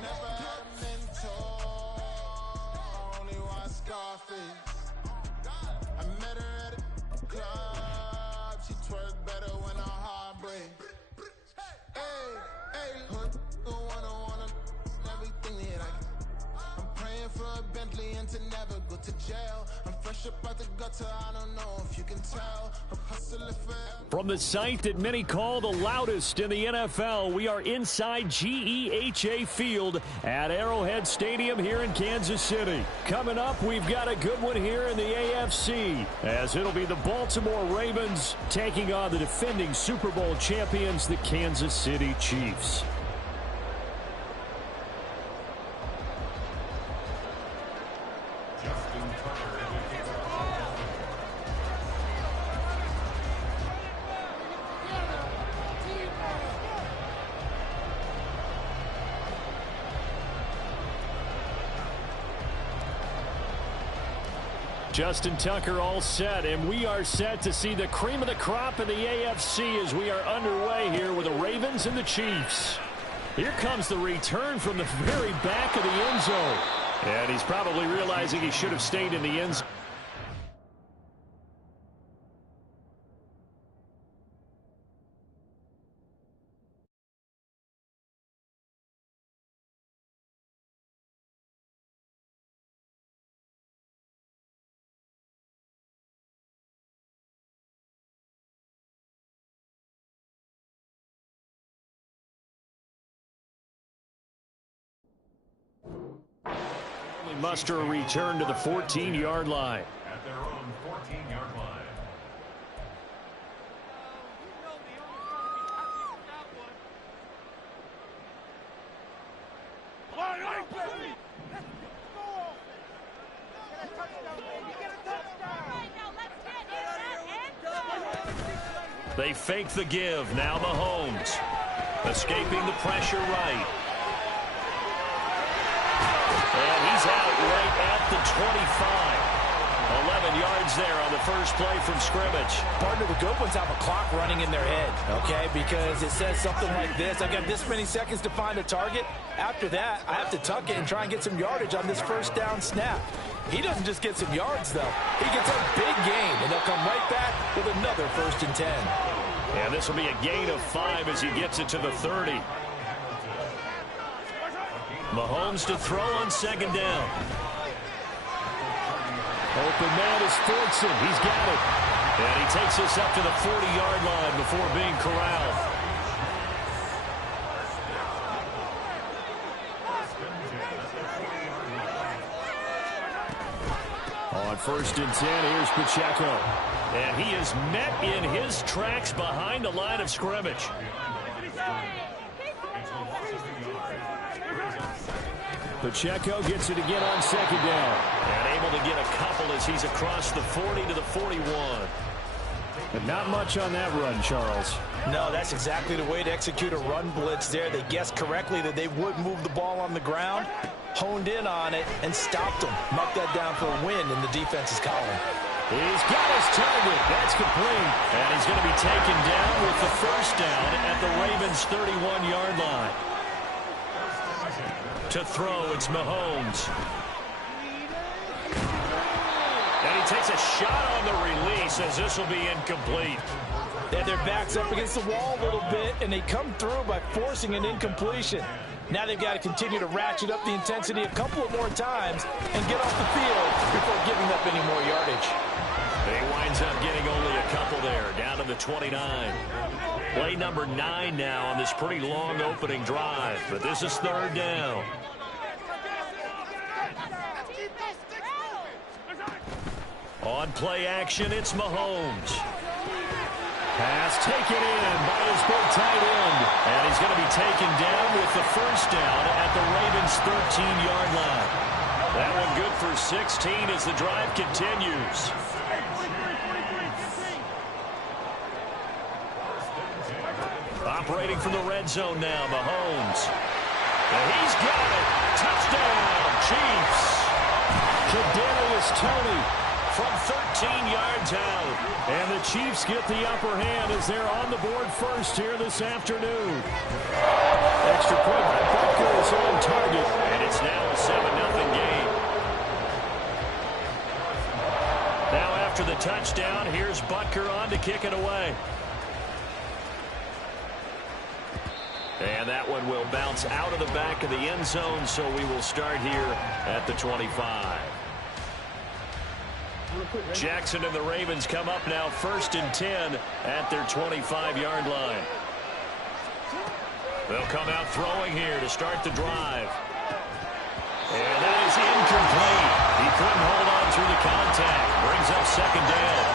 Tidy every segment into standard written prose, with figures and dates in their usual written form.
Never had a mentor, only one Scarface. I met her at a club, she twerk better when her heart breaks. Hey, hood, wanna everything that I'm praying for a Bentley and to never go to jail. I'm fresh up out the gutter, I don't know if you can tell. I'm hustling for. From the site that many call the loudest in the NFL, we are inside GEHA Field at Arrowhead Stadium here in Kansas City. Coming up, we've got a good one here in the AFC, as it'll be the Baltimore Ravens taking on the defending Super Bowl champions, the Kansas City Chiefs. Justin Tucker all set, and we are set to see the cream of the crop in the AFC as we are underway here with the Ravens and the Chiefs. Here comes the return from the very back of the end zone. And he's probably realizing he should have stayed in the end zone. Muster a return to the 14-yard line. At their own 14-yard line. They fake the give. Now Mahomes escaping the pressure right. And he's out right at the 25. 11 yards there on the first play from scrimmage. Partner, the good ones have a clock running in their head, okay? Because it says something like this. I've got this many seconds to find a target. After that, I have to tuck it and try and get some yardage on this first down snap. He doesn't just get some yards, though. He gets a big gain, and they'll come right back with another 1st and 10. And this will be a gain of 5 as he gets it to the 30. Mahomes to throw on 2nd down. Open man is Fortson. He's got it. And he takes us up to the 40-yard line before being corralled. On 1st and 10, here's Pacheco. And he is met in his tracks behind the line of scrimmage. Pacheco gets it again on 2nd down. And able to get a couple as he's across the 40 to the 41. But not much on that run, Charles. No, that's exactly the way to execute a run blitz there. They guessed correctly that they would move the ball on the ground, honed in on it, and stopped them. Mark that down for a win in the defense's column. He's got his target. That's complete. And he's going to be taken down with the 1st down at the Ravens' 31-yard line. To throw, it's Mahomes. And he takes a shot on the release as this will be incomplete. They have their backs up against the wall a little bit, and they come through by forcing an incompletion. Now they've got to continue to ratchet up the intensity a couple of more times and get off the field before giving up any more yardage. He winds up getting only a couple there, down to the 29. Play number 9 now on this pretty long opening drive, but this is 3rd down. On play action, it's Mahomes. Pass taken in by his big tight end. And he's going to be taken down with the 1st down at the Ravens' 13-yard line. That one good for 16 as the drive continues. Operating from the red zone now, Mahomes. And he's got it. Touchdown, Chiefs. Kadarius Toney from 13 yards out. And the Chiefs get the upper hand as they're on the board first here this afternoon. Extra point by Butker is on target, and it's now a 7-0 game. Now after the touchdown, here's Butker on to kick it away. And that one will bounce out of the back of the end zone, so we will start here at the 25. Jackson and the Ravens come up now 1st and 10 at their 25-yard line. They'll come out throwing here to start the drive. And that is incomplete. He couldn't hold on through the contact. Brings up 2nd down.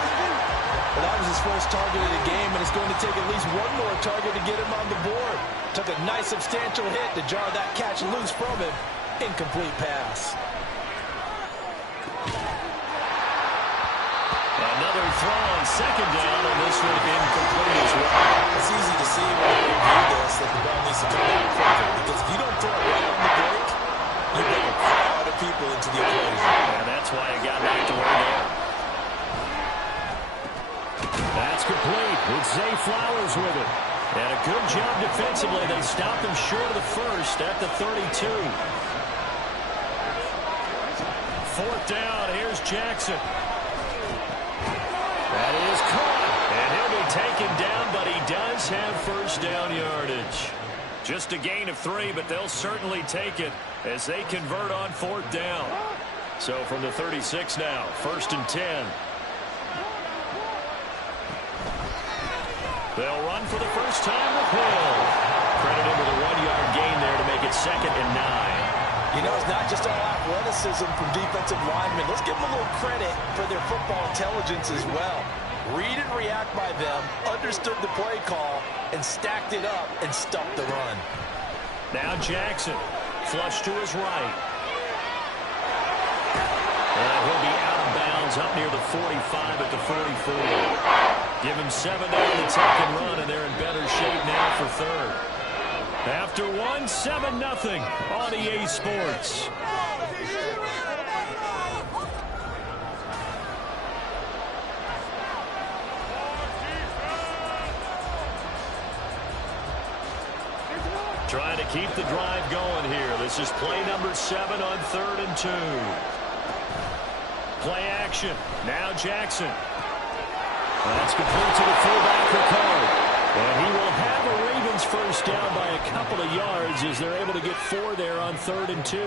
Well, that was his first target of the game, and it's going to take at least one more target to get him on the board. Took a nice substantial hit to jar that catch loose from him. Incomplete pass. Another throw on 2nd down, and this one incomplete as well. It's easy to see when you review this that the ball needs to come down quicker, because if you don't throw it right on the break, you bring a crowd of people into the equation. And that's why it got back to where they are. That's complete. It's Zay Flowers with it. And a good job defensively. They stopped him short of the first at the 32. 4th down. Here's Jackson. That is caught. And he'll be taken down, but he does have 1st down yardage. Just a gain of 3, but they'll certainly take it as they convert on 4th down. So from the 36 now, 1st and 10. They'll run for the first time with Hill. Credited with a 1-yard gain there to make it 2nd and 9. You know, it's not just all athleticism from defensive linemen. Let's give them a little credit for their football intelligence as well. Read and react by them, understood the play call, and stacked it up and stuffed the run. Now Jackson, flush to his right. And he'll be out of bounds up near the 45 at the 44. Give him 7 down to take and run, and they're in better shape now for 3rd. After 1, 7-0 on EA Sports. Trying to keep the drive going here. This is play number 7 on 3rd and 2. Play action. Now Jackson. That's complete to the fullback, Ricard. And he will have a Ravens first down by a couple of yards as they're able to get 4 there on 3rd and 2.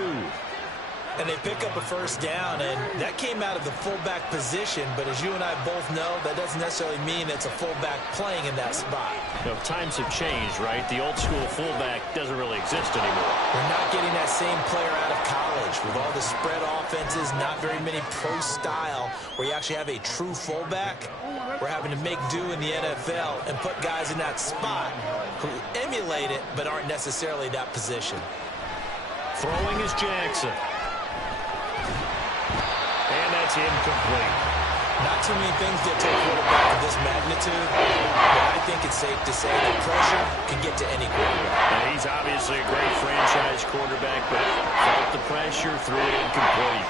And they pick up a first down, and that came out of the fullback position. But as you and I both know, that doesn't necessarily mean it's a fullback playing in that spot. You know, times have changed, right? The old school fullback doesn't really exist anymore. We're not getting that same player out of college with all the spread offenses, not very many pro style where you actually have a true fullback. We're having to make do in the NFL and put guys in that spot who emulate it but aren't necessarily that position. Throwing is Jackson. And that's incomplete. Not too many things get to a quarterback of this magnitude, but I think it's safe to say that pressure can get to any quarterback. And he's obviously a great franchise quarterback, but felt the pressure, threw it incomplete.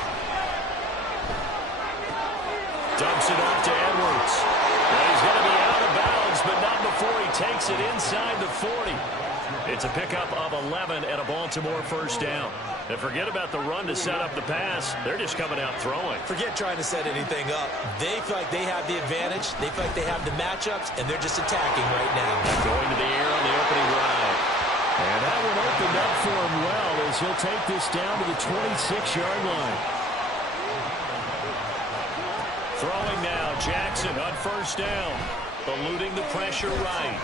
Dumps it off to Edwards. Well, he's going to be out of bounds, but not before he takes it inside the 40. It's a pickup of 11 and a Baltimore first down. And forget about the run to set up the pass. They're just coming out throwing. Forget trying to set anything up. They feel like they have the advantage. They feel like they have the matchups, and they're just attacking right now. Going to the air on the opening drive. And that one opened up for him well as he'll take this down to the 26-yard line. Throwing now, Jackson on first down. Eluding the pressure right.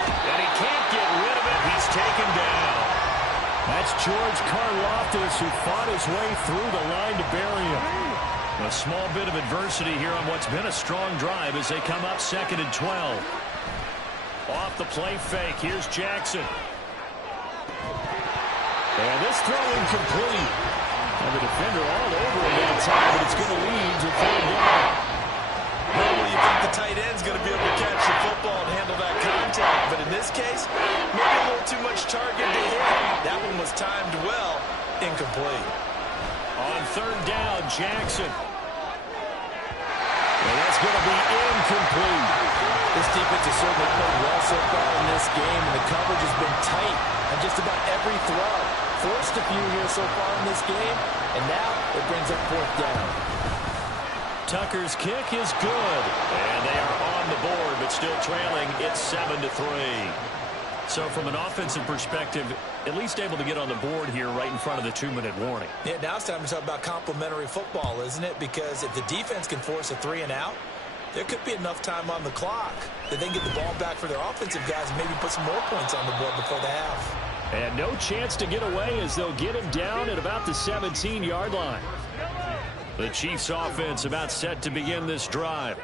And he can't get rid of it. He's taken down. That's George Karlaftis who fought his way through the line to bury him. A small bit of adversity here on what's been a strong drive as they come up 2nd and 12. Off the play fake, here's Jackson. And this throw incomplete. And the defender all over him that time, but it's going to lead to 3rd down. Normally you think the tight end's going to be able to catch the football and handle that contact, but in this case, maybe a little too much target to hit. That one was timed well, incomplete. On 3rd down, Jackson. going to be incomplete. This defense has certainly played well so far in this game, and the coverage has been tight on just about every throw. Forced a few here so far in this game, and now it brings up fourth down. Tucker's kick is good, and they are on the board, but still trailing. It's 7-3. So from an offensive perspective, at least able to get on the board here right in front of the 2-minute warning. Yeah, now it's time to talk about complementary football, isn't it? Because if the defense can force a 3-and-out, there could be enough time on the clock that they can get the ball back for their offensive guys and maybe put some more points on the board before the half. And no chance to get away as they'll get him down at about the 17-yard line. The Chiefs offense about set to begin this drive.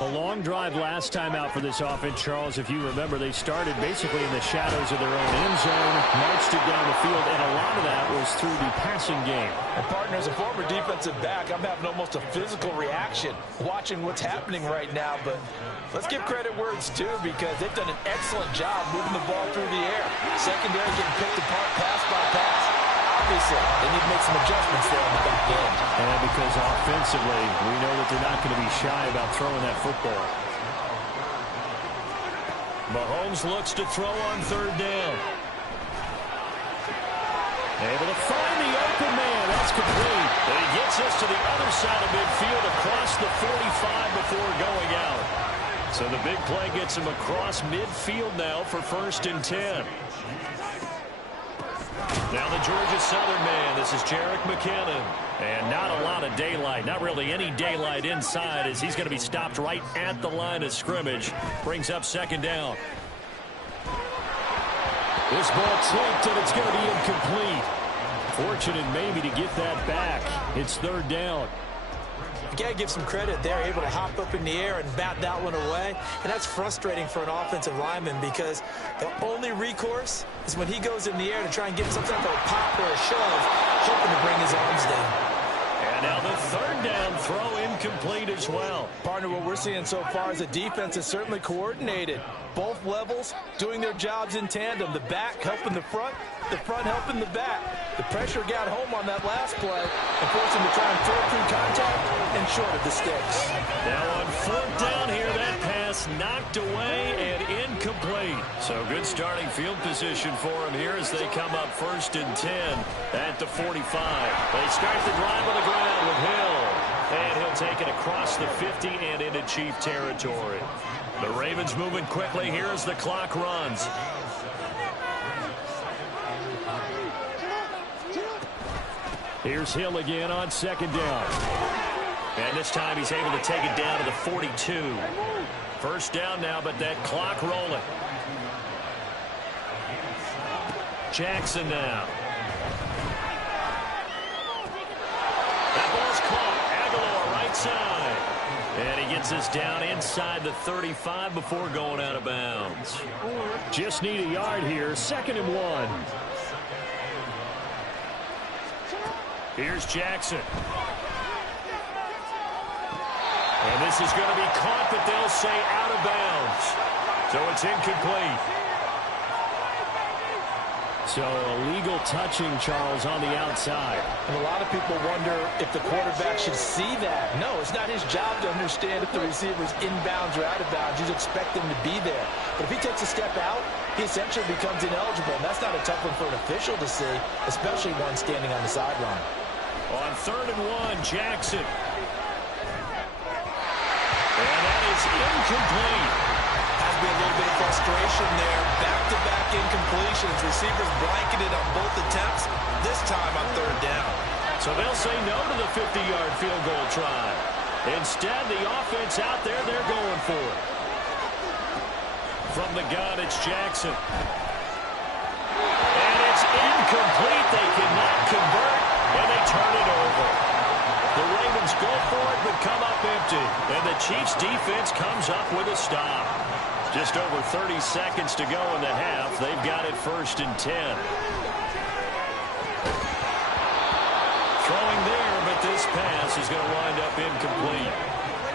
A long drive last time out for this offense, Charles. If you remember, they started basically in the shadows of their own end zone, marched it down the field, and a lot of that was through the passing game. And partner, as a former defensive back, I'm having almost a physical reaction watching what's happening right now. But let's give credit where it's due, because they've done an excellent job moving the ball through the air. Secondary getting picked apart pass by pass. Obviously, they need to make some adjustments there on the back end. And because offensively, we know that they're not going to be shy about throwing that football. Mahomes looks to throw on third down. Able to find the open man. That's complete. And he gets us to the other side of midfield across the 45 before going out. So the big play gets him across midfield now for 1st and 10. Now the Georgia Southern man. This is Jerick McKinnon. And not a lot of daylight. Not really any daylight inside, as he's going to be stopped right at the line of scrimmage. Brings up 2nd down. This ball tipped, and it's going to be incomplete. Fortunate maybe to get that back. It's 3rd down. You got to give some credit there, able to hop up in the air and bat that one away. And that's frustrating for an offensive lineman, because the only recourse is when he goes in the air to try and get some type of a pop or a shove, hoping to bring his arms down. And now the 3rd down throw incomplete as well. Partner, what we're seeing so far is the defense is certainly coordinated. Both levels doing their jobs in tandem. The back helping the front helping the back. The pressure got home on that last play and forced him to try and throw through contact and short of the sticks. Now on 4th down here, that pass knocked away and incomplete. So good starting field position for him here as they come up 1st and 10 at the 45. They start the drive on the ground with Hill. And he'll take it across the 50 and into Chief territory. The Ravens moving quickly here as the clock runs. Here's Hill again on 2nd down. And this time he's able to take it down to the 42. 1st down now, but that clock rolling. Jackson now. That ball's caught. Aguilar right side. And he gets us down inside the 35 before going out of bounds. Just need a yard here. 2nd and 1. Here's Jackson. And this is going to be caught, but they'll say out of bounds. So it's incomplete. So illegal touching, Charles, on the outside. And a lot of people wonder if the quarterback should see that. No, it's not his job to understand if the receiver's inbounds or out of bounds. You expect him to be there. But if he takes a step out, he essentially becomes ineligible. And that's not a tough one for an official to see, especially one standing on the sideline. On 3rd and 1, Jackson. And that is incomplete. Has to be a little bit of frustration there. Back-to-back incompletions. Receivers blanketed on both attempts, this time on 3rd down. So they'll say no to the 50-yard field goal try. Instead, the offense out there, they're going for it. From the gun, it's Jackson. And it's incomplete. They cannot convert, and they turn it over. The Ravens go for it, but come up empty. And the Chiefs' defense comes up with a stop. Just over 30 seconds to go in the half. They've got it 1st and 10. Throwing there, but this pass is going to wind up incomplete.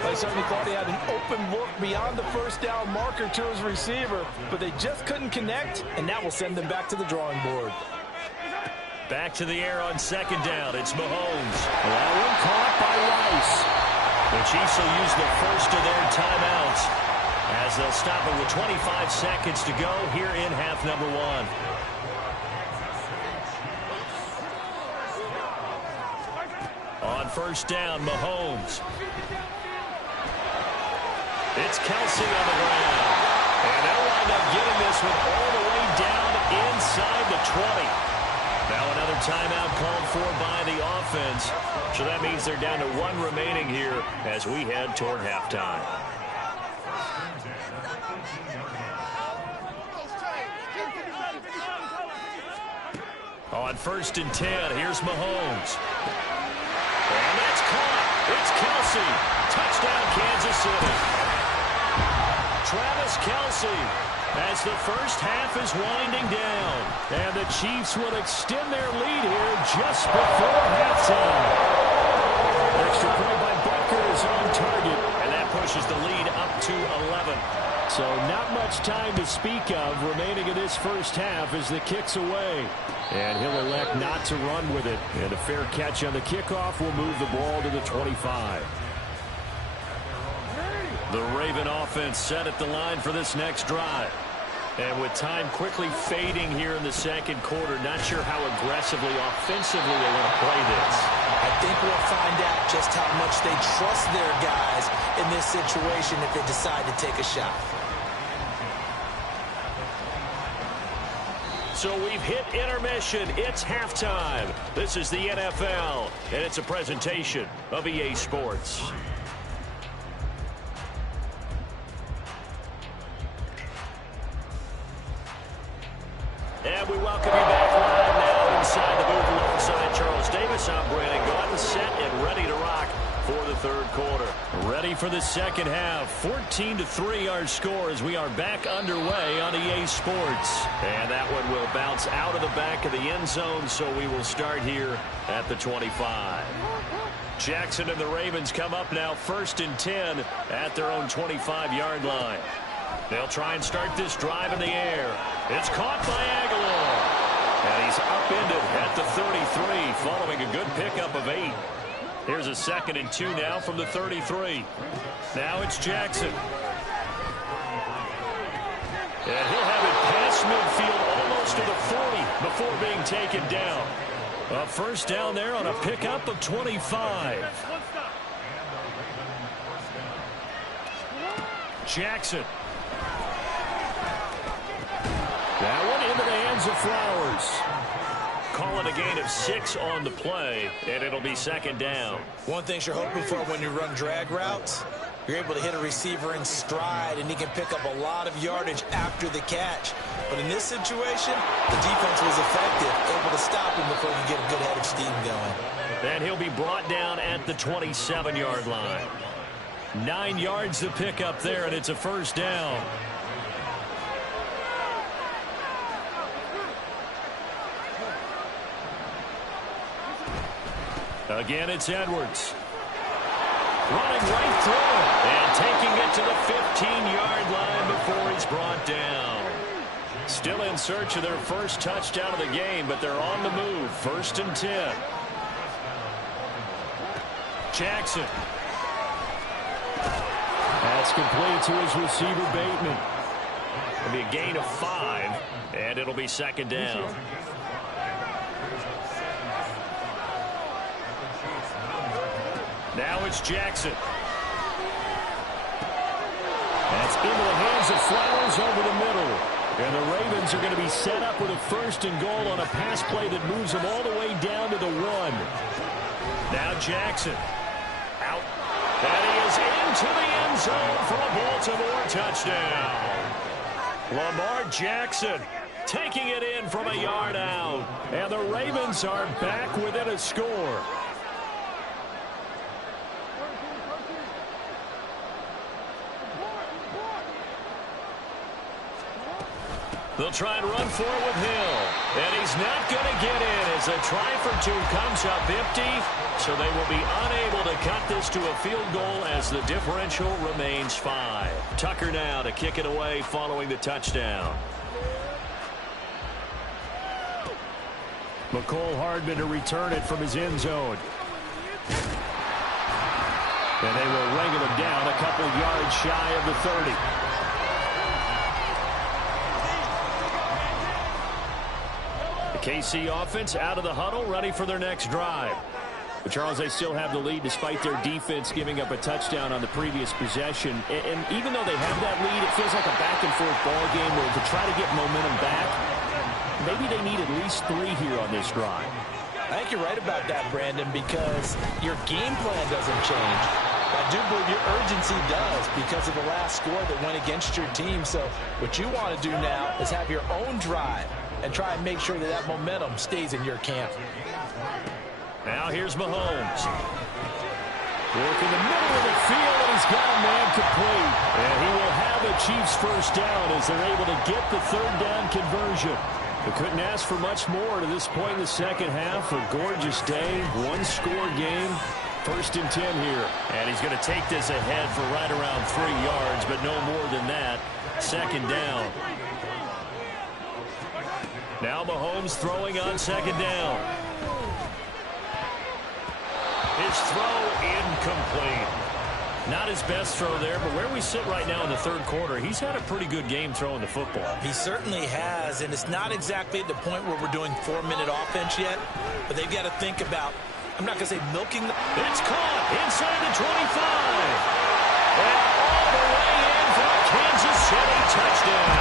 They certainly thought he had an open look beyond the 1st down marker to his receiver, but they just couldn't connect, and that will send them back to the drawing board. Back to the air on 2nd down. It's Mahomes. That one caught by Rice. The Chiefs will use the first of their timeouts as they'll stop it with 25 seconds to go here in half number one. On first down, Mahomes. It's Kelsey on the ground. And they'll wind up getting this one all the way down inside the 20. Now another timeout called for by the offense. So that means they're down to one remaining here as we head toward halftime. On first and 10, here's Mahomes. And that's caught. It's Kelsey. Touchdown, Kansas City. Travis Kelsey as the first half is winding down. And the Chiefs will extend their lead here just before halftime. Extra point by Butker is on target. And that pushes the lead up to 11. So not much time to speak of remaining in this first half as the kick's away. And he'll elect not to run with it. And a fair catch on the kickoff will move the ball to the 25. The Raven offense set at the line for this next drive. And with time quickly fading here in the second quarter, not sure how aggressively, offensively they want to play this. I think we'll find out just how much they trust their guys in this situation if they decide to take a shot. So we've hit intermission. It's halftime. This is the NFL, and it's a presentation of EA Sports. And we welcome you back live now inside the booth alongside Charles Davis. I'm Brandon Gaudin, set and ready to rock for the third quarter. Ready for the second half. 14-3 our score as we are back underway on EA Sports. And that one will bounce out of the back of the end zone, so we will start here at the 25. Jackson and the Ravens come up now first and 10 at their own 25-yard line. They'll try and start this drive in the air. It's caught by Aguilar. And he's upended at the 33 following a good pickup of 8. Here's a second and 2 now from the 33. Now it's Jackson. And he'll have it past midfield almost to the 40 before being taken down. A first down there on a pickup of 25. Jackson. That one into the hands of Flowers. Call it a gain of 6 on the play, and it'll be second down. One thing you're hoping for when you run drag routes, you're able to hit a receiver in stride, and he can pick up a lot of yardage after the catch. But in this situation, the defense was effective, able to stop him before he get a good head of steam going. And he'll be brought down at the 27-yard line. 9 yards to pick up there, and it's a first down. Again, it's Edwards. Running right through it and taking it to the 15-yard line before he's brought down. Still in search of their first touchdown of the game, but they're on the move. First and 10. Jackson. That's complete to his receiver, Bateman. It'll be a gain of 5, and it'll be second down. Now it's Jackson. That's into the hands of Flowers over the middle. And the Ravens are going to be set up with a first and goal on a pass play that moves them all the way down to the 1. Now Jackson. Out. And he is into the end zone for a Baltimore touchdown. Lamar Jackson taking it in from a yard out. And the Ravens are back within a score. They'll try and run for it with Hill. And he's not going to get in as a try for 2 comes up empty. So they will be unable to cut this to a field goal as the differential remains 5. Tucker now to kick it away following the touchdown. McCole Hardman to return it from his end zone. And they will wrangle him down a couple yards shy of the 30. The KC offense out of the huddle, ready for their next drive. But Charles, they still have the lead despite their defense giving up a touchdown on the previous possession. And even though they have that lead, it feels like a back-and-forth ball game where to try to get momentum back, maybe they need at least 3 here on this drive. I think you're right about that, Brandon, because your game plan doesn't change. I do believe your urgency does because of the last score that went against your team. So what you want to do now is have your own drive and try and make sure that that momentum stays in your camp. Now here's Mahomes. Work in the middle of the field, and he's got a man complete. And he will have a Chiefs first down as they're able to get the 3rd down conversion. They couldn't ask for much more to this point in the second half. A gorgeous day, 1-score game. 1st and 10 here. And he's going to take this ahead for right around 3 yards, but no more than that. 2nd down. Now Mahomes throwing on 2nd down. His throw incomplete. Not his best throw there, but where we sit right now in the 3rd quarter, he's had a pretty good game throwing the football. He certainly has, and it's not exactly at the point where we're doing 4-minute offense yet, but they've got to think about, I'm not going to say milking. It's caught inside the 25. And all the way in for a Kansas City touchdown.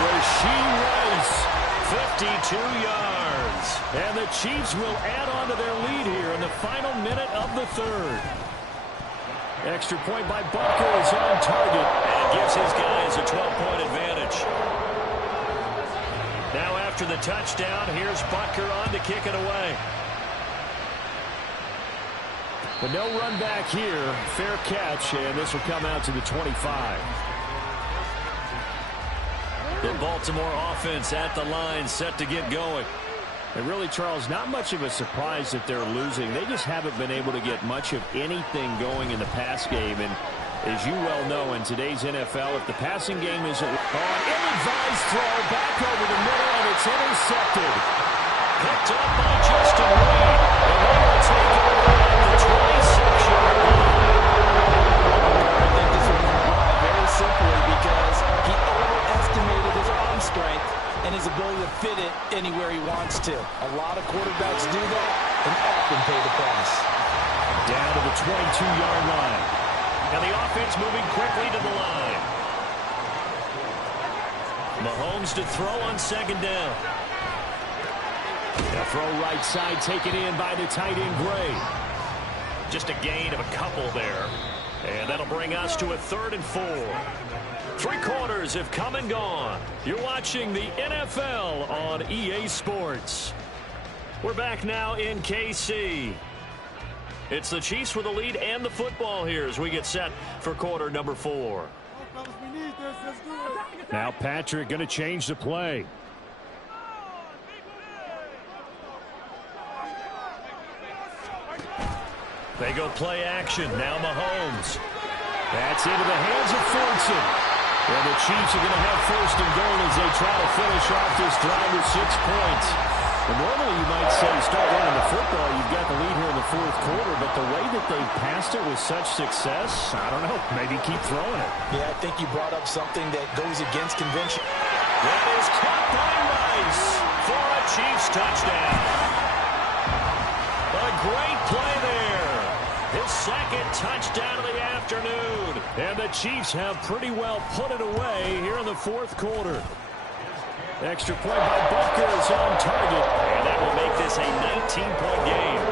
Rashee Rice, 52 yards. And the Chiefs will add on to their lead here in the final minute of the 3rd. Extra point by Butker is on target. And it gives his guys a 12-point advantage. Now after the touchdown, here's Butker on to kick it away. But no run back here. Fair catch, and this will come out to the 25. The Baltimore offense at the line, set to get going. And really, Charles, not much of a surprise that they're losing. They just haven't been able to get much of anything going in the pass game. And as you well know, in today's NFL, if the passing game isn't on, ill-advised throw back over the middle, and it's intercepted. Picked up by Justin Reed. And they will take it away at the 26-yard line. I think this will be very simply because he overestimated his arm strength and his ability to fit it anywhere he wants to. A lot of quarterbacks do that and often pay the price. Down to the 22-yard line. And the offense moving quickly to the line. Mahomes to throw on 2nd down. The throw right side taken in by the tight end Gray. Just a gain of a couple there. And that'll bring us to a 3rd and 4. 3 quarters have come and gone. You're watching the NFL on EA Sports. We're back now in KC. It's the Chiefs with the lead and the football here as we get set for quarter number 4. Now Patrick going to change the play. They go play action. Now Mahomes. That's into the hands of Fortson. And the Chiefs are going to have 1st and goal as they try to finish off this drive with 6 points. And normally you might say start running the football. You've got the lead here in the 4th quarter. But the way that they passed it with such success, I don't know, maybe keep throwing it. Yeah, I think you brought up something that goes against convention. That is caught by Rice for a Chiefs touchdown. A great play there. His 2nd touchdown of the afternoon. And the Chiefs have pretty well put it away here in the 4th quarter. Extra point by Butker is on target. And that will make this a 19-point game.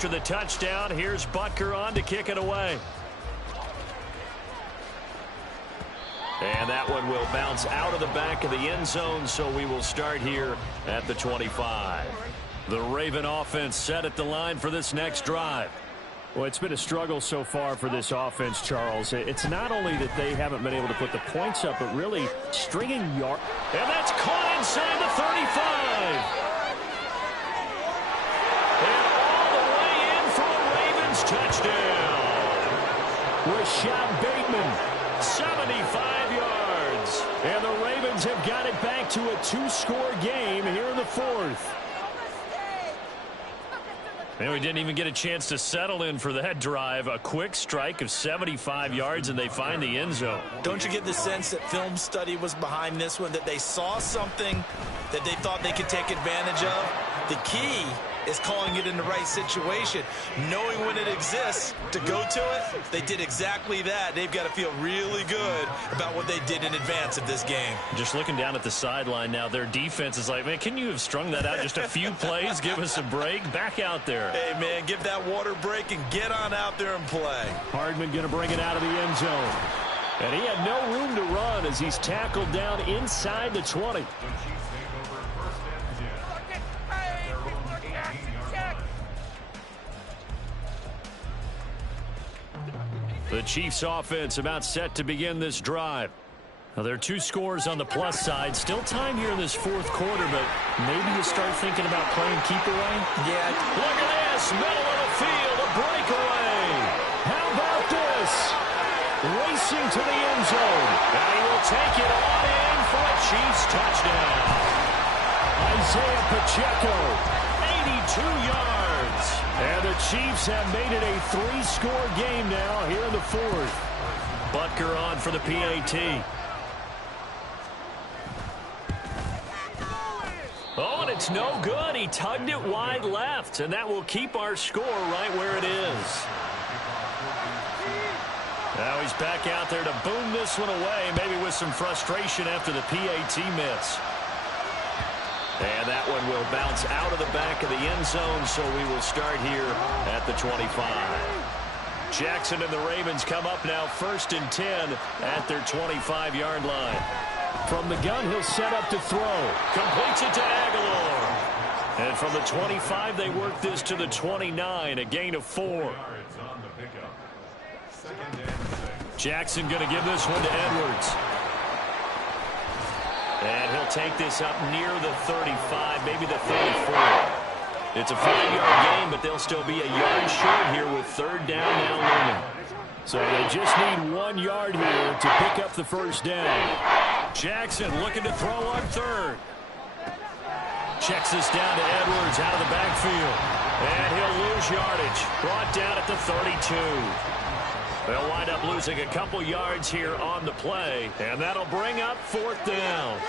After the touchdown, here's Butker on to kick it away. And that one will bounce out of the back of the end zone, so we will start here at the 25. The Raven offense set at the line for this next drive. Well, it's been a struggle so far for this offense, Charles. It's not only that they haven't been able to put the points up, but really stringing yards. And that's caught inside the 35. And all the way in for a Ravens touchdown. Rashad Bateman, 75 yards. And the Ravens have got it back to a 2-score game here in the fourth. And we didn't even get a chance to settle in for that drive. A quick strike of 75 yards, and they find the end zone. Don't you get the sense that film study was behind this one, that they saw something that they thought they could take advantage of? The key is calling it in the right situation, knowing when it exists to go to it. They did exactly that. They've got to feel really good about what they did in advance of this game. Just looking down at the sideline now, their defense is like, man, can you have strung that out just a few plays? Give us a break. Back out there. Hey, man, give that water break and get on out there and play. Hardman going to bring it out of the end zone. And he had no room to run as he's tackled down inside the 20. The Chiefs offense about set to begin this drive. Now, there are 2 scores on the plus side. Still time here in this fourth quarter, but maybe you start thinking about playing keep away. Yeah. Look at this. Middle of the field. A breakaway. How about this? Racing to the end zone. And he will take it on in for a Chiefs touchdown. Isaiah Pacheco, 82 yards. And the Chiefs have made it a 3-score game now here in the fourth. Butker on for the PAT. Oh, and it's no good. He tugged it wide left, and that will keep our score right where it is. Now he's back out there to boom this one away, maybe with some frustration after the PAT miss. And that one will bounce out of the back of the end zone, so we will start here at the 25. Jackson and the Ravens come up now 1st and 10 at their 25-yard line. From the gun, he'll set up to throw. Completes it to Aguilar. And from the 25, they work this to the 29, a gain of 4. Jackson going to give this one to Edwards. And he'll take this up near the 35, maybe the 34. It's a 5-yard gain, but they'll still be a yard short here with 3rd down now looming. So they just need 1 yard here to pick up the first down. Jackson looking to throw on 3rd. Checks this down to Edwards out of the backfield. And he'll lose yardage. Brought down at the 32. They'll wind up losing a couple yards here on the play, and that'll bring up 4th down.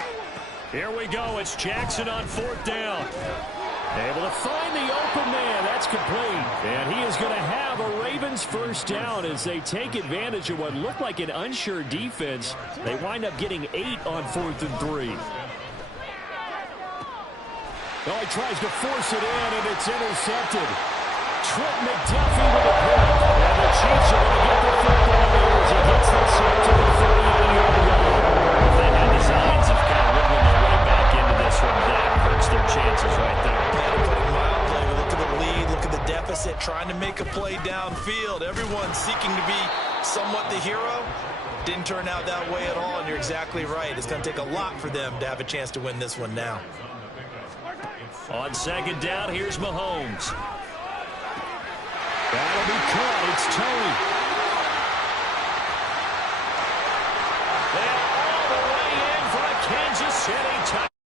Here we go. It's Jackson on 4th down. Able to find the open man. That's complete. And he is going to have a Ravens first down as they take advantage of what looked like an unsure defense. They wind up getting 8 on 4th and 3. Oh, he tries to force it in, and it's intercepted. Trent McDuffie with a pick. And the Chiefs are going to get the football here as he gets this up to the 38-yard line. If they had designs of kind of wiggling their way back into this one, that hurts their chances right there. Mildly, look at the lead, look at the deficit, trying to make a play downfield. Everyone seeking to be somewhat the hero. Didn't turn out that way at all, and you're exactly right. It's going to take a lot for them to have a chance to win this one now. On 2nd down, here's Mahomes. That'll be caught. It's Tony. They're all the way in for a Kansas City touchdown.